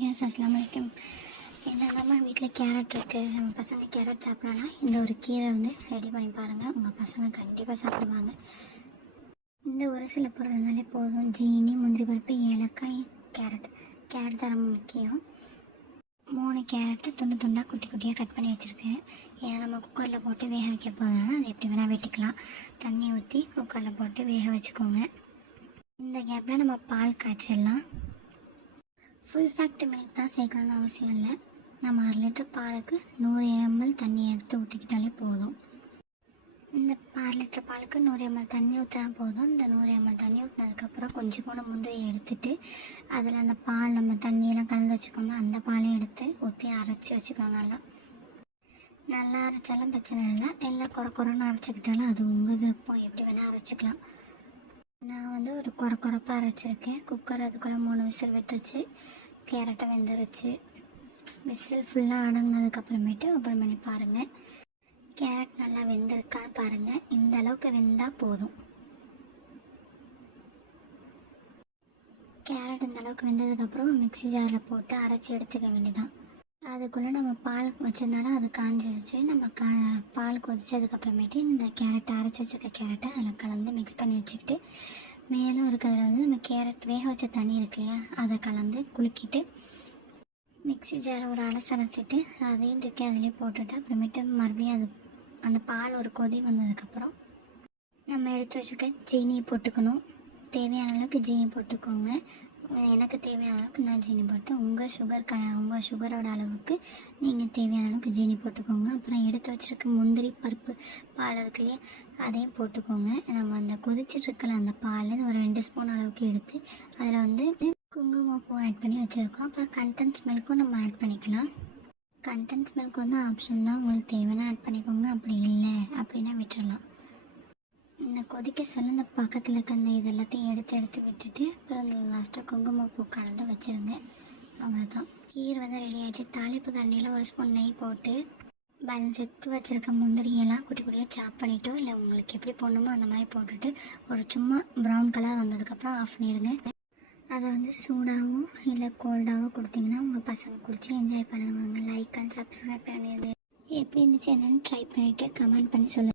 Case அஸ்ஸலாமு அலைக்கும். நம்ம வீட்டில் கேரட் இருக்குது, நம்ம பசங்க கேரட் சாப்பிட்றோன்னா இந்த ஒரு கீரை வந்து ரெடி பண்ணி பாருங்கள். உங்கள் பசங்க கண்டிப்பாக சாப்பிடுவாங்க. இந்த ஒரு சில பொருள் இருந்தாலே போதும். ஜீனி, முந்திரி பருப்பு, ஏலக்காய், கேரட் தான் ரொம்ப முக்கியம். 3 கேரட்டு துண்டாக குட்டி குட்டியாக கட் பண்ணி வச்சுருக்கேன். ஏன்னா நம்ம குக்கரில் போட்டு வேக வைக்க போகிறதுனால அதை எப்படி வேணால் வெட்டிக்கலாம். தண்ணி ஊற்றி குக்கரில் போட்டு வேக வச்சுக்கோங்க. இந்த கேப்பில் நம்ம பால் காய்ச்சிடலாம். ஃபுல் ஃபேக்ட் மில்க் தான் சேர்க்கணும்னு அவசியம் இல்லை. நம்ம 1/2 லிட்டர் பாலுக்கு 100 ml தண்ணி எடுத்து ஊற்றிக்கிட்டாலே போதும். இந்த 1/2 லிட்டர் பாலுக்கு 100 ml தண்ணி ஊற்றினா போதும். இந்த 100 ml தண்ணி ஊற்றினதுக்கப்புறம் கொஞ்சம் கூட முந்திரியை எடுத்துகிட்டு அதில் அந்த பால் நம்ம தண்ணியெல்லாம் கலந்து வச்சுக்கோங்க. அந்த பாலையும் எடுத்து ஊற்றி அரைச்சி வச்சுக்கணும். நல்லா அரைச்சாலும் பிரச்சனை இல்லை, எல்லாம் குறைன்னு அரைச்சிக்கிட்டாலும் அது உங்கள் விருப்பம், எப்படி வேணால் அரைச்சிக்கலாம். நான் வந்து ஒரு குறைப்பாக அரைச்சிருக்கேன். குக்கர் அதுக்குள்ளே 3 விசில் விட்டுருச்சு. கேரட்டை வெந்துருச்சு. விசில் ஃபுல்லாக அடங்கினதுக்கப்புறமேட்டு ஓப்பன் பண்ணி பாருங்கள். கேரட் நல்லா வெந்திருக்கான்னு பாருங்கள். இந்த அளவுக்கு வெந்தால் போதும். கேரட் இந்த அளவுக்கு வெந்ததுக்கப்புறம் மிக்ஸி ஜாரில் போட்டு அரைச்சி எடுத்துக்க வேண்டியதான். அதுக்குள்ளே நம்ம பால் வச்சுருந்தாலும் அது காஞ்சிருச்சு. நம்ம பால் கொதிச்சதுக்கப்புறமேட்டு இந்த கேரட்டை அரைச்சி வச்சுருக்க கேரட்டை அதில் கலந்து மிக்ஸ் பண்ணி வச்சுக்கிட்டு மேலும் இருக்கிறதுல வந்து நம்ம கேரட் வேக வச்ச தண்ணி இருக்கு இல்லையா, அதை கலந்து குலுக்கிட்டு மிக்ஸி ஜாரை ஒரு அலசிட்டு அதையும் தூக்கி அதிலே போட்டுட்டு அப்புறமேட்டு மறுபடியும் அது அந்த பால் ஒரு கொதி வந்ததுக்கப்புறம் நம்ம எடுத்து வச்சுக்க ஜீனியை போட்டுக்கணும். தேவையான அளவுக்கு ஜீனி போட்டுக்கோங்க. எனக்கு தேவையான அளவுக்கு நான் ஜீனி போட்டேன். உங்கள் சுகரோட அளவுக்கு நீங்கள் தேவையான அளவுக்கு ஜீனி போட்டுக்கோங்க. அப்புறம் எடுத்து வச்சுருக்க முந்திரி பருப்பு பால் இருக்கு இல்லையா, அதையும் போட்டுக்கோங்க. நம்ம அந்த கொதிச்சிட்ருக்கல அந்த பால் ஒரு 2 ஸ்பூன் அளவுக்கு எடுத்து அதில் வந்து குங்குமப்பூ ஆட் பண்ணி வச்சுருக்கோம். அப்புறம் கண்டென்ஸ் மில்க்கும் நம்ம ஆட் பண்ணிக்கலாம். கண்டென்ஸ் மில்க் வந்து ஆப்ஷன் தான், உங்களுக்கு தேவைன்னா ஆட் பண்ணிக்கோங்க, அப்படி இல்லை அப்படின்னா விட்டுடலாம். இந்த கொதிக்க சொல்ல இந்த பக்கத்தில் இருக்க அந்த இதெல்லாத்தையும் எடுத்து விட்டுட்டு அப்புறம் அந்த லாஸ்ட்டாக குங்குமப்பூ கலந்து வச்சுருங்க. அவ்வளோதான், கீரை வந்து ரெடி ஆகிடுச்சு. தாளிப்பு கரண்டியில் 1 ஸ்பூன் நெய் போட்டு பேலன்ஸ் எடுத்து வச்சுருக்க முந்திரியெல்லாம் குட்டி குட்டியாக சாப் பண்ணிவிட்டோம். இல்லை உங்களுக்கு எப்படி போடணுமோ அந்த மாதிரி போட்டுட்டு ஒரு சும்மா ப்ரௌன் கலர் வந்ததுக்கப்புறம் ஆஃப் பண்ணிடுங்க. அதை வந்து சூடாகவும் இல்லை கோல்டாகவும் கொடுத்தீங்கன்னா உங்கள் பசங்க குடிச்சு என்ஜாய் பண்ணுவாங்க. லைக் அண்ட் சப்ஸ்கிரைப் பண்ணிடுங்க. எப்படி இருந்துச்சு என்னென்னு ட்ரை பண்ணிவிட்டு கமெண்ட் பண்ணி சொல்லுங்கள்.